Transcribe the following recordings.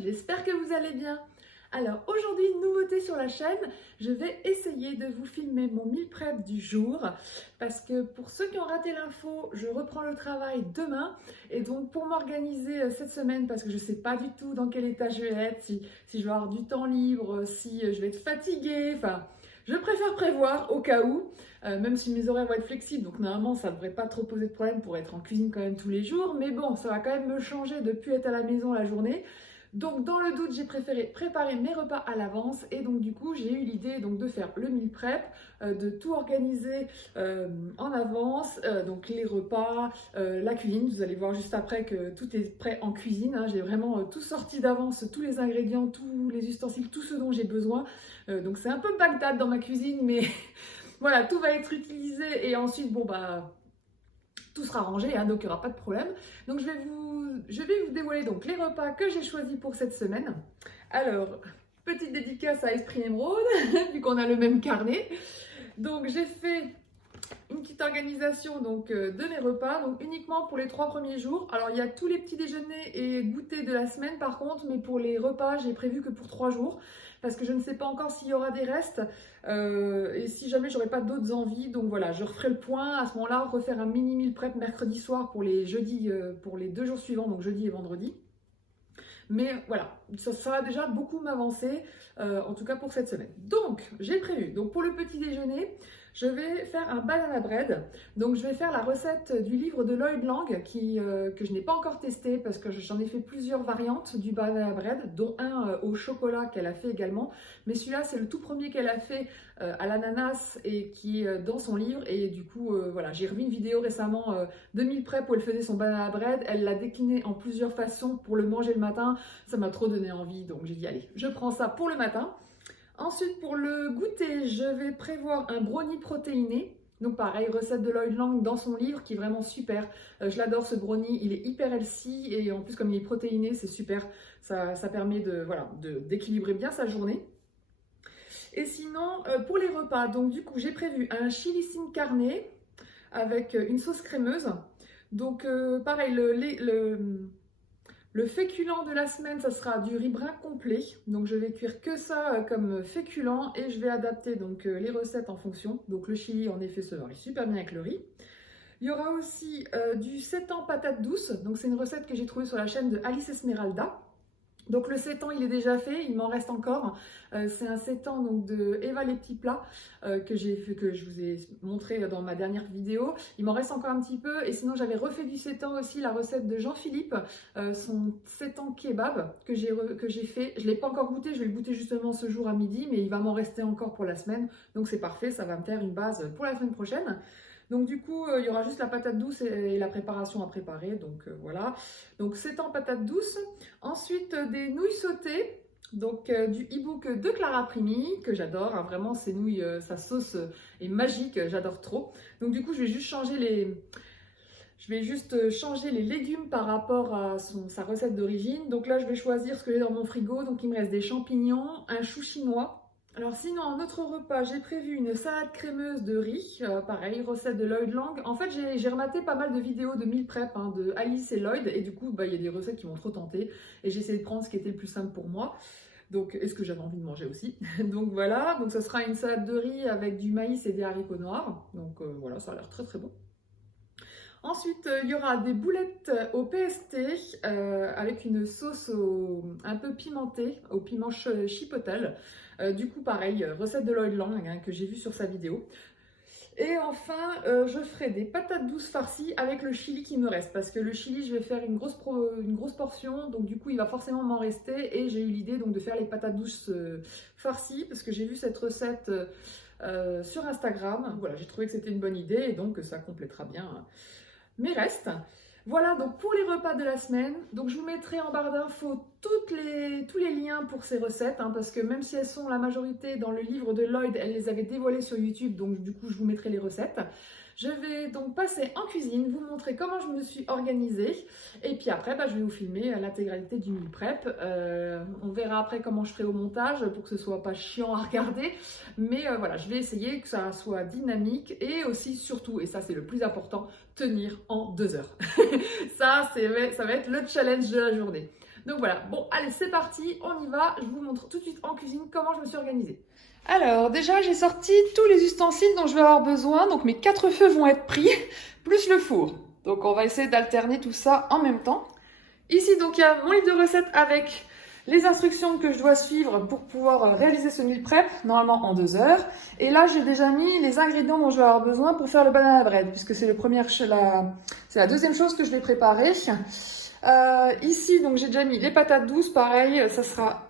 J'espère que vous allez bien. Alors aujourd'hui, nouveauté sur la chaîne, je vais essayer de vous filmer mon meal prep du jour parce que pour ceux qui ont raté l'info, je reprends le travail demain et donc pour m'organiser cette semaine parce que je ne sais pas du tout dans quel état je vais être, si je vais avoir du temps libre, si je vais être fatiguée, enfin je préfère prévoir au cas où, même si mes horaires vont être flexibles, donc normalement ça ne devrait pas trop poser de problème pour être en cuisine quand même tous les jours, mais bon, ça va quand même me changer de ne plus être à la maison la journée. Donc dans le doute, j'ai préféré préparer mes repas à l'avance et donc du coup j'ai eu l'idée de faire le meal prep, de tout organiser en avance, donc les repas, la cuisine. Vous allez voir juste après que tout est prêt en cuisine, hein. J'ai vraiment tout sorti d'avance, tous les ingrédients, tous les ustensiles, tout ce dont j'ai besoin. Donc c'est un peu Bagdad dans ma cuisine, mais voilà, tout va être utilisé et ensuite bon bah tout sera rangé, hein, donc il n'y aura pas de problème. Donc je vais vous dévoiler donc les repas que j'ai choisis pour cette semaine. Alors, petite dédicace à Esprit Émeraude, vu qu'on a le même carnet. Donc j'ai fait une petite organisation donc, de mes repas, donc uniquement pour les 3 premiers jours. Alors il y a tous les petits déjeuners et goûters de la semaine par contre, mais pour les repas, j'ai prévu que pour 3 jours. Parce que je ne sais pas encore s'il y aura des restes et si jamais j'aurai pas d'autres envies. Donc voilà, je referai le point à ce moment-là, refaire un mini meal prep mercredi soir pour les jeudis, pour les 2 jours suivants, donc jeudi et vendredi. Mais voilà, ça va déjà beaucoup m'avancer, en tout cas pour cette semaine. Donc, j'ai prévu, donc pour le petit déjeuner, je vais faire un banana bread. Donc, je vais faire la recette du livre de Lloyd Lang que je n'ai pas encore testé parce que j'en ai fait plusieurs variantes du banana bread, dont un au chocolat qu'elle a fait également. Mais celui-là, c'est le tout premier qu'elle a fait à l'ananas et qui est dans son livre. Et du coup, voilà, j'ai revu une vidéo récemment de meal prep où elle faisait son banana bread. Elle l'a décliné en plusieurs façons pour le manger le matin. Ça m'a trop donné envie, donc j'ai dit allez, je prends ça pour le matin. Ensuite, pour le goûter, je vais prévoir un brownie protéiné. Donc pareil, recette de Lloyd Lang dans son livre qui est vraiment super. Je l'adore ce brownie, il est hyper healthy et en plus comme il est protéiné, c'est super. Ça permet d'équilibrer bien sa journée. Et sinon, pour les repas, donc du coup j'ai prévu un chili sin carne avec une sauce crémeuse. Donc pareil, le féculent de la semaine, ça sera du riz brun complet. Donc je vais cuire que ça comme féculent et je vais adapter donc les recettes en fonction. Donc le chili, en effet, se marie super bien avec le riz. Il y aura aussi du sétan patate douce. Donc c'est une recette que j'ai trouvée sur la chaîne de Alice Esmeralda. Donc le sétan, il est déjà fait, il m'en reste encore. C'est un sétan donc, de Eva les petits plats que je vous ai montré dans ma dernière vidéo. Il m'en reste encore un petit peu et sinon j'avais refait du sétan aussi, la recette de Jean-Philippe, son sétan kebab que j'ai fait. Je ne l'ai pas encore goûté, je vais le goûter justement ce jour à midi, mais il va m'en rester encore pour la semaine. Donc c'est parfait, ça va me faire une base pour la semaine prochaine. Donc du coup, il y aura juste la patate douce et la préparation à préparer. Donc voilà. Donc c'est en patate douce. Ensuite, des nouilles sautées. Donc du e-book de Clara Primi, que j'adore. Hein, vraiment, ces nouilles, sa sauce est magique. J'adore trop. Donc du coup, je vais juste changer les légumes par rapport à sa recette d'origine. Donc là, je vais choisir ce que j'ai dans mon frigo. Donc il me reste des champignons, un chou chinois. Alors sinon, en autre repas, j'ai prévu une salade crémeuse de riz, pareil, recette de Lloyd Lang. En fait, j'ai rematé pas mal de vidéos de meal prep de Alice et Lloyd, et du coup, il y a des recettes qui m'ont trop tenté, et j'ai essayé de prendre ce qui était le plus simple pour moi. Donc, est-ce que j'avais envie de manger aussi? Donc voilà, donc ça sera une salade de riz avec du maïs et des haricots noirs. Donc voilà, ça a l'air très très bon. Ensuite, il y aura des boulettes au PST avec une sauce un peu pimentée, au piment chipotle. Du coup, pareil, recette de Lloyd Lang hein, que j'ai vue sur sa vidéo. Et enfin, je ferai des patates douces farcies avec le chili qui me reste. Parce que le chili, je vais faire une grosse portion. Donc du coup, il va forcément m'en rester. Et j'ai eu l'idée donc de faire les patates douces farcies. Parce que j'ai vu cette recette sur Instagram. Voilà, j'ai trouvé que c'était une bonne idée. Et donc, ça complétera bien mes restes. Voilà donc pour les repas de la semaine. Donc je vous mettrai en barre d'infos tous les liens pour ces recettes, hein, parce que même si elles sont la majorité dans le livre de Lloyd, elle les avait dévoilées sur YouTube, donc du coup je vous mettrai les recettes. Je vais donc passer en cuisine, vous montrer comment je me suis organisée, et puis après je vais vous filmer l'intégralité du meal prep. On verra après comment je ferai au montage pour que ce soit pas chiant à regarder, mais voilà, je vais essayer que ça soit dynamique et aussi surtout, et ça c'est le plus important, tenir en 2 heures. Ça va être le challenge de la journée. Donc voilà, bon allez c'est parti, on y va, je vous montre tout de suite en cuisine comment je me suis organisée. Alors déjà j'ai sorti tous les ustensiles dont je vais avoir besoin, donc mes 4 feux vont être pris, plus le four. Donc on va essayer d'alterner tout ça en même temps. Ici donc il y a mon livre de recettes avec les instructions que je dois suivre pour pouvoir réaliser ce meal prep, normalement en 2 heures. Et là j'ai déjà mis les ingrédients dont je vais avoir besoin pour faire le banana bread, puisque c'est la deuxième chose que je vais préparer. Ici donc j'ai déjà mis les patates douces, pareil, ça sera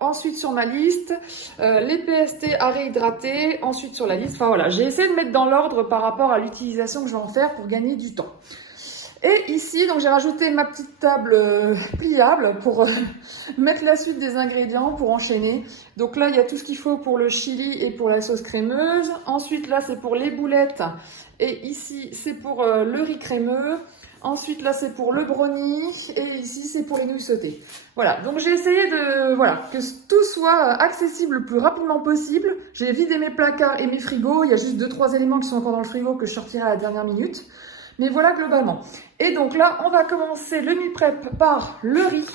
ensuite sur ma liste, les PST à réhydrater, ensuite sur la liste. Enfin voilà, j'ai essayé de mettre dans l'ordre par rapport à l'utilisation que je vais en faire pour gagner du temps. Et ici, donc j'ai rajouté ma petite table pliable pour mettre la suite des ingrédients pour enchaîner. Donc là, il y a tout ce qu'il faut pour le chili et pour la sauce crémeuse. Ensuite, là, c'est pour les boulettes. Et ici, c'est pour le riz crémeux. Ensuite, là, c'est pour le brownie. Et ici, c'est pour les nouilles sautées. Voilà, donc j'ai essayé que tout soit accessible le plus rapidement possible. J'ai vidé mes placards et mes frigos. Il y a juste 2-3 éléments qui sont encore dans le frigo que je sortirai à la dernière minute. Mais voilà globalement. Et donc là, on va commencer le meal prep par le riz.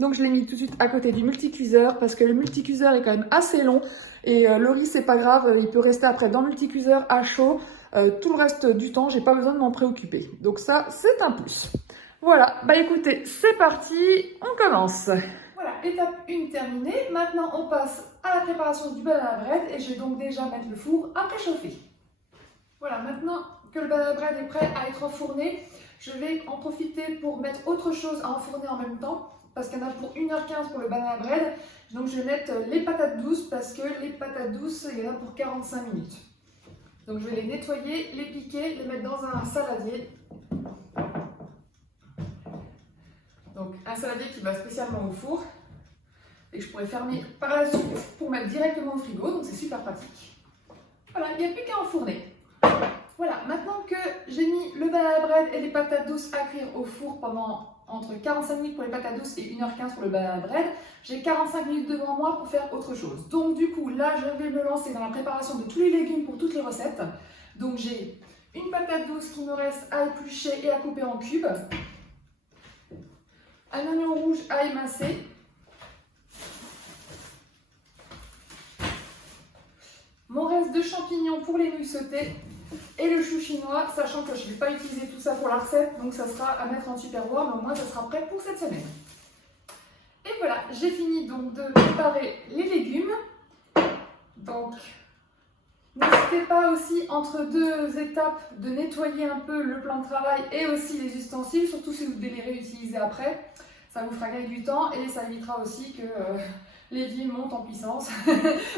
Donc je l'ai mis tout de suite à côté du multicuiseur parce que le multicuiseur est quand même assez long. Et le riz, c'est pas grave, il peut rester après dans le multicuiseur à chaud. Tout le reste du temps, j'ai pas besoin de m'en préoccuper. Donc ça, c'est un plus. Voilà, bah écoutez, c'est parti, on commence. Voilà, étape 1 terminée. Maintenant, on passe à la préparation du banana bread et je vais donc déjà mettre le four à préchauffer. Voilà, maintenant que le banana bread est prêt à être enfourné, je vais en profiter pour mettre autre chose à enfourner en même temps, parce qu'il y en a pour 1h15 pour le banana bread. Donc je vais mettre les patates douces, parce que les patates douces, il y en a pour 45 minutes. Donc je vais les nettoyer, les piquer, les mettre dans un saladier. Donc un saladier qui va spécialement au four, et que je pourrais fermer par la suite pour mettre directement au frigo, donc c'est super pratique. Voilà, il n'y a plus qu'à enfourner. Voilà, maintenant que j'ai mis le banana bread et les patates douces à cuire au four pendant entre 45 minutes pour les patates douces et 1h15 pour le banana bread, j'ai 45 minutes devant moi pour faire autre chose. Donc du coup, là, je vais me lancer dans la préparation de tous les légumes pour toutes les recettes. Donc j'ai une patate douce qui me reste à éplucher et à couper en cubes, un oignon rouge à émincer, mon reste de champignons pour les nouilles sautées, et le chou chinois, sachant que je ne vais pas utiliser tout ça pour la recette, donc ça sera à mettre en tupperware, mais au moins ça sera prêt pour cette semaine. Et voilà, j'ai fini donc de préparer les légumes. Donc, n'hésitez pas aussi entre 2 étapes de nettoyer un peu le plan de travail et aussi les ustensiles, surtout si vous devez les réutiliser après. Ça vous fera gagner du temps et ça évitera aussi que les vies montent en puissance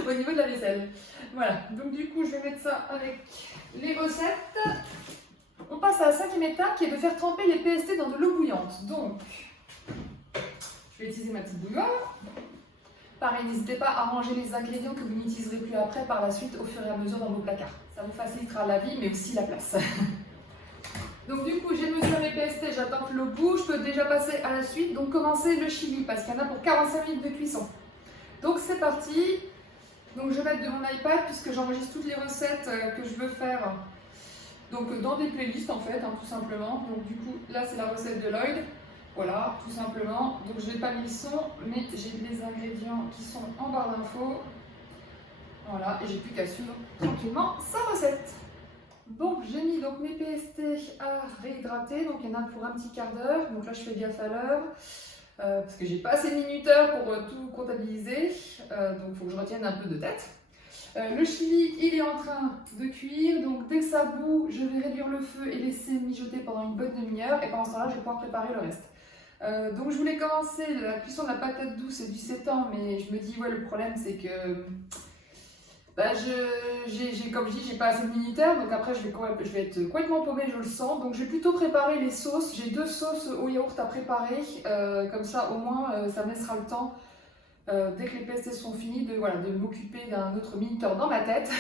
au niveau de la vaisselle. Voilà, donc du coup je vais mettre ça avec les recettes. On passe à la 5e étape qui est de faire tremper les PST dans de l'eau bouillante. Donc, je vais utiliser ma petite bouilloire. Pareil, n'hésitez pas à ranger les ingrédients que vous n'utiliserez plus après par la suite au fur et à mesure dans vos placards. Ça vous facilitera la vie mais aussi la place. Donc du coup, j'ai mesuré mes PST, j'attends que l'eau bouge, je peux déjà passer à la suite. Donc commencer le chili parce qu'il y en a pour 45 minutes de cuisson. Donc c'est parti. Donc je vais mettre de mon iPad puisque j'enregistre toutes les recettes que je veux faire. Donc dans des playlists en fait, hein, tout simplement. Donc du coup, là c'est la recette de Lloyd. Voilà, tout simplement. Donc je n'ai pas mis le son, mais j'ai les ingrédients qui sont en barre d'infos. Voilà, et j'ai plus qu'à suivre tranquillement sa recette. Bon, j'ai mis donc mes PST à réhydrater, donc il y en a pour un petit quart d'heure. Donc là je fais gaffe à l'heure. Parce que j'ai pas assez de minuteurs pour tout comptabiliser, donc il faut que je retienne un peu de tête. Le chili, il est en train de cuire, donc dès que ça bout, je vais réduire le feu et laisser mijoter pendant une bonne demi-heure, et pendant ce temps-là, je vais pouvoir préparer le reste. Donc je voulais commencer la cuisson de la patate douce et du sétan, mais je me dis, ouais, le problème c'est que Bah, comme je dis, j'ai pas assez de minutaires, donc après je vais être complètement paumée, je le sens. Donc je vais plutôt préparer les sauces. J'ai 2 sauces au yaourt à préparer, comme ça au moins ça me laissera le temps, dès que les PST sont finis, voilà, de m'occuper d'un autre minuteur dans ma tête.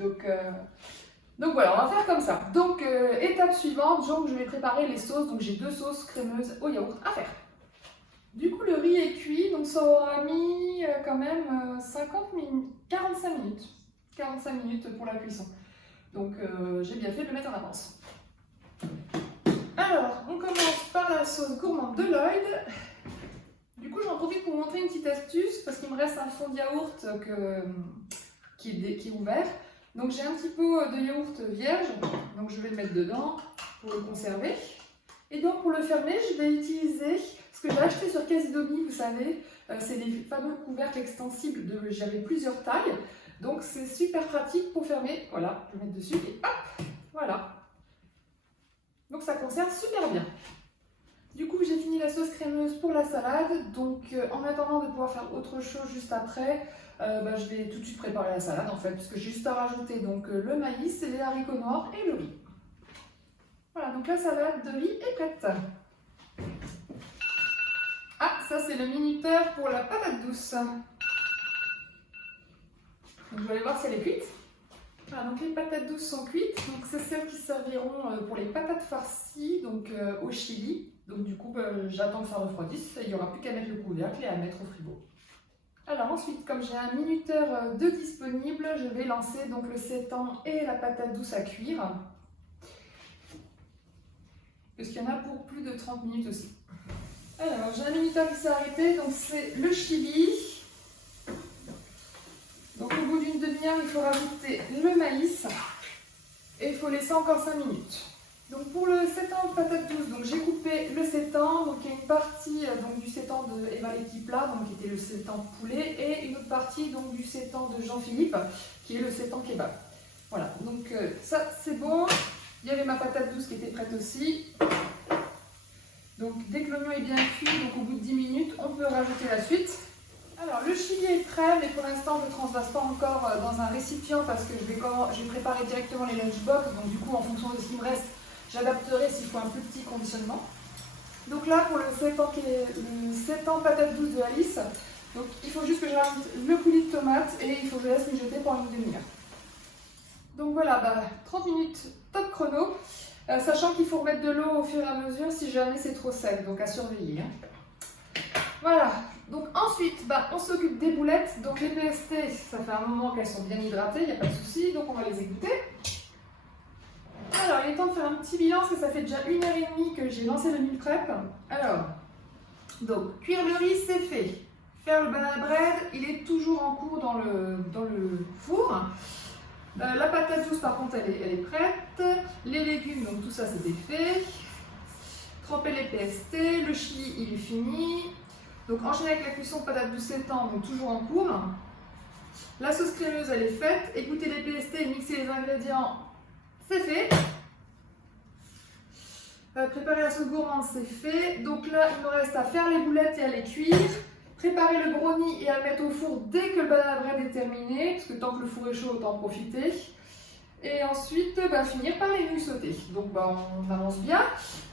donc, donc voilà, on va faire comme ça. Donc étape suivante, donc je vais préparer les sauces. Donc j'ai 2 sauces crémeuses au yaourt à faire. Du coup, le riz est cuit, donc ça aura mis quand même 50 minutes, 45 minutes. 45 minutes pour la cuisson. Donc j'ai bien fait de le mettre en avance. Alors, on commence par la sauce gourmande de Lloyd. Du coup, j'en profite pour vous montrer une petite astuce parce qu'il me reste un fond de yaourt qui est ouvert. Donc j'ai un petit pot de yaourt vierge, donc je vais le mettre dedans pour le conserver. Et donc pour le fermer, je vais utiliser ce que j'ai acheté sur Casidomi, vous savez, c'est les fameux couvercles extensibles, j'avais plusieurs tailles. Donc c'est super pratique pour fermer, voilà, je vais mettre dessus et hop, voilà. Donc ça conserve super bien. Du coup j'ai fini la sauce crémeuse pour la salade, donc en attendant de pouvoir faire autre chose juste après, je vais tout de suite préparer la salade en fait, puisque j'ai juste à rajouter donc, le maïs, les haricots noirs et le riz. Voilà, donc la salade de riz est prête. Ah, ça c'est le minuteur pour la patate douce. Donc je vais aller voir si elle est cuite. Voilà, donc les patates douces sont cuites. Donc c'est celles qui serviront pour les patates farcies, donc au chili. Donc du coup, j'attends que ça refroidisse. Il n'y aura plus qu'à mettre le couvercle et à mettre au frigo. Alors ensuite, comme j'ai un minuteur de disponible, je vais lancer donc le sétan et la patate douce à cuire. Parce qu'il y en a pour plus de 30 minutes aussi. Alors, j'ai un minuteur qui s'est arrêté, donc c'est le chili. Donc au bout d'une demi-heure, il faut rajouter le maïs et il faut laisser encore 5 minutes. Donc pour le sétan de patate douce, donc j'ai coupé le sétan, donc il y a une partie donc, du sétan de Eva Plat, donc qui était le sétan poulet, et une autre partie donc du sétan de Jean-Philippe, qui est le sétan kebab. Voilà, donc ça c'est bon. Il y avait ma patate douce qui était prête aussi. Donc dès que l'oignon est bien cuit, donc au bout de 10 minutes, on peut rajouter la suite. Alors le chili est prêt, mais pour l'instant je ne transvase pas encore dans un récipient parce que je vais préparer directement les lunchbox. Donc du coup en fonction de ce qui me reste, j'adapterai s'il faut un plus petit conditionnement. Donc là pour le sétan patate douce de Alice, donc il faut juste que je rajoute le coulis de tomate et il faut que je laisse mijoter pendant une demi-heure. Donc voilà, 30 minutes top chrono, sachant qu'il faut remettre de l'eau au fur et à mesure si jamais c'est trop sec, donc à surveiller. Voilà, donc ensuite on s'occupe des boulettes. Donc les PST, ça fait un moment qu'elles sont bien hydratées, il n'y a pas de souci, donc on va les égoutter. Alors il est temps de faire un petit bilan parce que ça fait déjà 1h30 que j'ai lancé le meal prep. Alors, donc cuire le riz c'est fait, faire le banana bread, il est toujours en cours dans le four. La patate douce par contre elle est prête, les légumes donc tout ça c'était fait, tremper les PST, le chili il est fini, donc enchaîner avec la cuisson de patate douce sétan donc toujours en cours, la sauce crémeuse elle est faite, égoutter les PST et mixer les ingrédients c'est fait, préparer la sauce gourmande c'est fait, donc là il me reste à faire les boulettes et à les cuire. Préparer le brownie et à le mettre au four dès que le banana bread est terminé, parce que tant que le four est chaud, autant en profiter. Et ensuite, finir par les nouilles sautées. Donc on avance bien.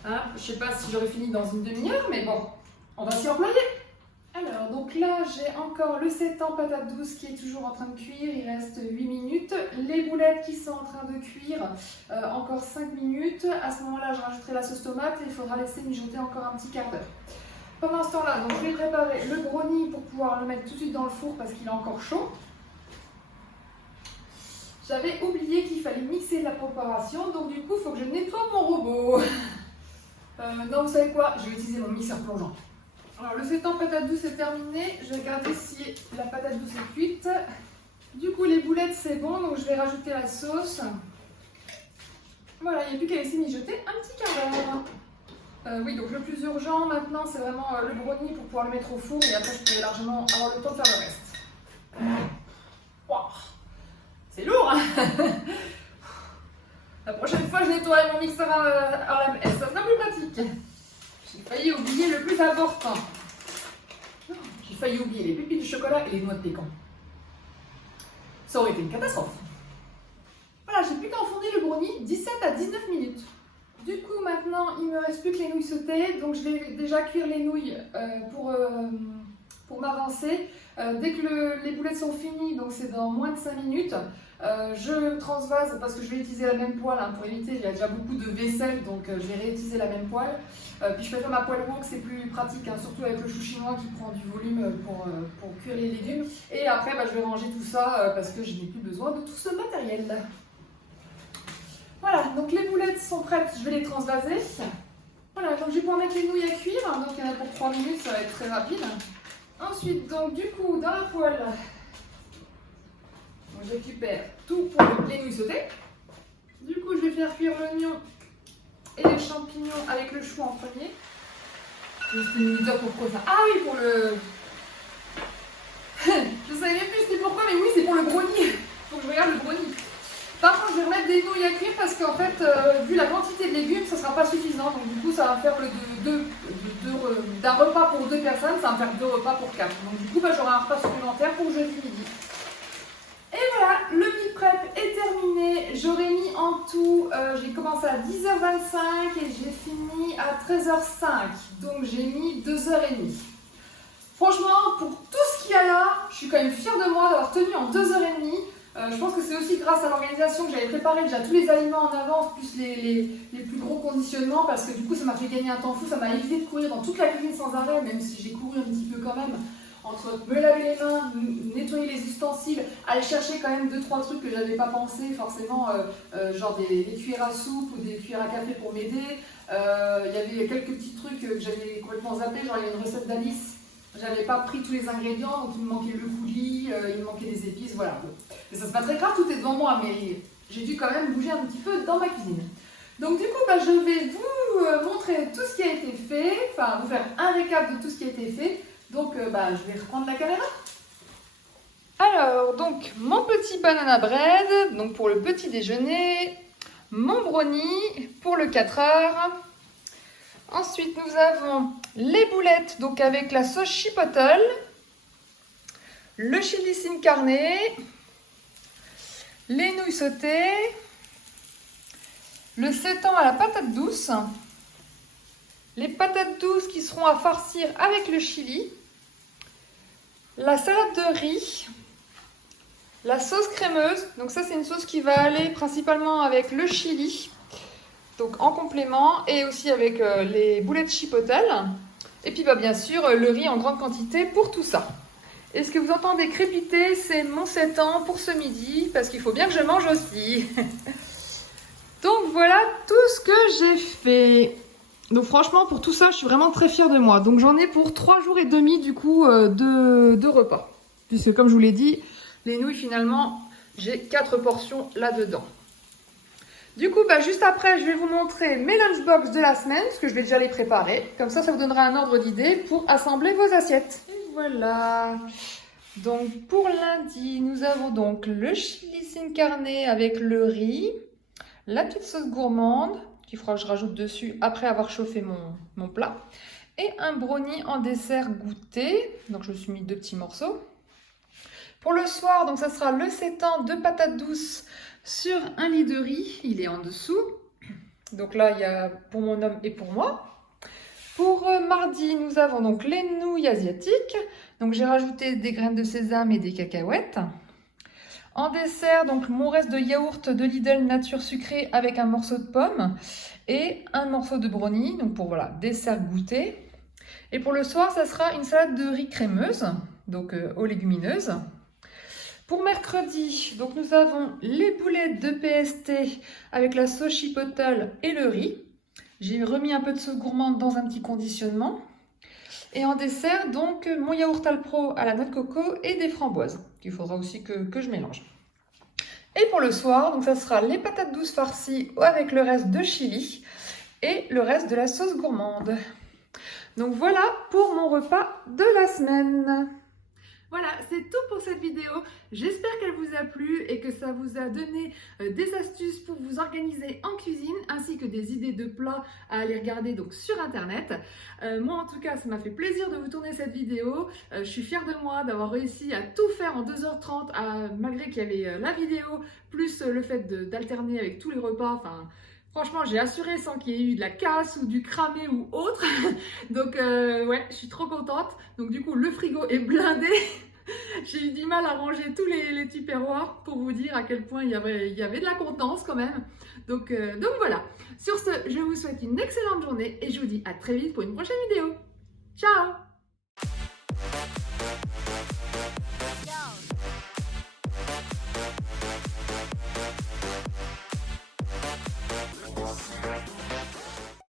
Hein, je ne sais pas si j'aurai fini dans une demi-heure, mais bon, on va s'y employer. Alors, donc là, j'ai encore le sétan patate douce qui est toujours en train de cuire. Il reste 8 minutes. Les boulettes qui sont en train de cuire, encore 5 minutes. À ce moment-là, je rajouterai la sauce tomate et il faudra laisser mijoter encore un petit quart d'heure. Pendant ce temps-là, donc je vais préparer le brownie pour pouvoir le mettre tout de suite dans le four parce qu'il est encore chaud. J'avais oublié qu'il fallait mixer la préparation, donc du coup, il faut que je nettoie mon robot. Non, vous savez quoi? Je vais utiliser mon mixeur plongeant. Alors, le sétan patate douce est terminé. Je vais regarder si la patate douce est cuite. Du coup, les boulettes, c'est bon, donc je vais rajouter la sauce. Voilà, il n'y a plus qu'à laisser mijoter un petit quart d'heure. Oui, donc le plus urgent maintenant, c'est vraiment le brownie pour pouvoir le mettre au four et après, je peux largement avoir le temps de faire le reste. Wow. C'est lourd, hein. La prochaine fois, je nettoie mon mixeur à la main. Ça sera plus pratique. J'ai failli oublier le plus important. J'ai failli oublier les pépis de chocolat et les noix de pécan. ça aurait été une catastrophe. Voilà, j'ai plus qu'à enfourner le brownie 17 à 19 minutes. Du coup, maintenant, il me reste plus que les nouilles sautées. Donc, je vais déjà cuire les nouilles pour m'avancer. Dès que les boulettes sont finies, donc c'est dans moins de 5 minutes, je transvase parce que je vais utiliser la même poêle pour éviter, il y a déjà beaucoup de vaisselle, donc je vais réutiliser la même poêle. Puis je préfère ma poêle wok, c'est plus pratique, surtout avec le chou chinois qui prend du volume pour cuire les légumes. Et après, je vais ranger tout ça parce que je n'ai plus besoin de tout ce matériel. Voilà, donc les boulettes sont prêtes, je vais les transvaser. Voilà, donc je vais pouvoir mettre les nouilles à cuire, donc il y en a pour 3 minutes, ça va être très rapide. Ensuite, donc du coup, dans la poêle, je récupère tout pour les nouilles sautées. Du coup, je vais faire cuire l'oignon et les champignons avec le chou en premier. Juste une minute pour ça. Ah oui, pour le... je savais même plus c'était pourquoi, mais oui, c'est pour le brownie. Faut que je regarde le brownie. Par contre, je vais remettre des nouilles à cuire parce qu'en fait, vu la quantité de légumes, ça ne sera pas suffisant. Donc du coup, ça va faire d'un repas pour 2 personnes, ça va me faire 2 repas pour 4. Donc du coup, j'aurai un repas supplémentaire pour jeudi midi. Et voilà, le meal prep est terminé. J'aurais mis en tout, j'ai commencé à 10h25 et j'ai fini à 13h05. Donc j'ai mis 2h30. Franchement, pour tout ce qu'il y a là, je suis quand même fière de moi d'avoir tenu en 2h30. Je pense que c'est aussi grâce à l'organisation que j'avais préparé déjà tous les aliments en avance, plus les plus gros conditionnements, parce que du coup ça m'a fait gagner un temps fou, ça m'a évité de courir dans toute la cuisine sans arrêt, même si j'ai couru un petit peu quand même, entre me laver les mains, nettoyer les ustensiles, aller chercher quand même 2-3 trucs que j'avais pas pensé forcément, genre des cuillères à soupe ou des cuillères à café pour m'aider. Il y avait quelques petits trucs que j'avais complètement zappé, genre il y a une recette d'Alice. J'avais pas pris tous les ingrédients, donc il me manquait le coulis, il me manquait des épices, voilà. Mais ça c'est pas très grave, tout est devant moi, mais j'ai dû quand même bouger un petit peu dans ma cuisine. Donc du coup, je vais vous montrer tout ce qui a été fait, enfin vous faire un récap de tout ce qui a été fait. Donc je vais reprendre la caméra. Alors, donc mon petit banana bread, donc pour le petit déjeuner, mon brownie pour le 4 heures. Ensuite, nous avons les boulettes, donc avec la sauce chipotle, le chili sin carne, les nouilles sautées, le seitan à la patate douce, les patates douces qui seront à farcir avec le chili, la salade de riz, la sauce crémeuse, donc ça c'est une sauce qui va aller principalement avec le chili, donc en complément, et aussi avec les boulettes chipotle. Et puis bien sûr le riz en grande quantité pour tout ça. Et ce que vous entendez crépiter, c'est mon seitan pour ce midi, parce qu'il faut bien que je mange aussi. Donc voilà tout ce que j'ai fait. Donc franchement pour tout ça, je suis vraiment très fière de moi. Donc j'en ai pour 3 jours et demi du coup de repas. Puisque comme je vous l'ai dit, les nouilles finalement, j'ai 4 portions là-dedans. Du coup, juste après, je vais vous montrer mes lunchbox de la semaine, parce que je vais déjà les préparer. Comme ça vous donnera un ordre d'idée pour assembler vos assiettes. Et voilà. Donc, pour lundi, nous avons donc le chili sin carne avec le riz, la petite sauce gourmande, qu'il faudra que je rajoute dessus après avoir chauffé mon plat, et un brownie en dessert goûté. Donc, je me suis mis 2 petits morceaux. Pour le soir, donc ça sera le seitan de patates douces sur un lit de riz, il est en dessous. Donc là, il y a pour mon homme et pour moi. Pour mardi, nous avons donc les nouilles asiatiques. Donc j'ai rajouté des graines de sésame et des cacahuètes. En dessert, donc mon reste de yaourt de Lidl nature sucrée avec un morceau de pomme et un morceau de brownie. Donc pour voilà, dessert goûté. Et pour le soir, ça sera une salade de riz crémeuse, donc aux légumineuses. Pour mercredi, donc nous avons les boulettes de PST avec la sauce chipotle et le riz. J'ai remis un peu de sauce gourmande dans un petit conditionnement. Et en dessert, donc mon yaourt Alpro à la noix de coco et des framboises, qu'il faudra aussi que je mélange. Et pour le soir, donc ça sera les patates douces farcies avec le reste de chili et le reste de la sauce gourmande. Donc voilà pour mon repas de la semaine. Voilà, c'est tout pour cette vidéo. J'espère qu'elle vous a plu et que ça vous a donné des astuces pour vous organiser en cuisine ainsi que des idées de plats à aller regarder donc sur internet. Moi en tout cas, ça m'a fait plaisir de vous tourner cette vidéo. Je suis fière de moi d'avoir réussi à tout faire en 2h30 malgré qu'il y avait la vidéo plus le fait d'alterner avec tous les repas. Enfin, franchement, j'ai assuré sans qu'il y ait eu de la casse ou du cramé ou autre. Donc ouais, je suis trop contente. Donc du coup, le frigo est blindé. J'ai eu du mal à ranger tous les tupperwares pour vous dire à quel point il y avait de la contenance quand même. Donc voilà. Sur ce, je vous souhaite une excellente journée et je vous dis à très vite pour une prochaine vidéo. Ciao!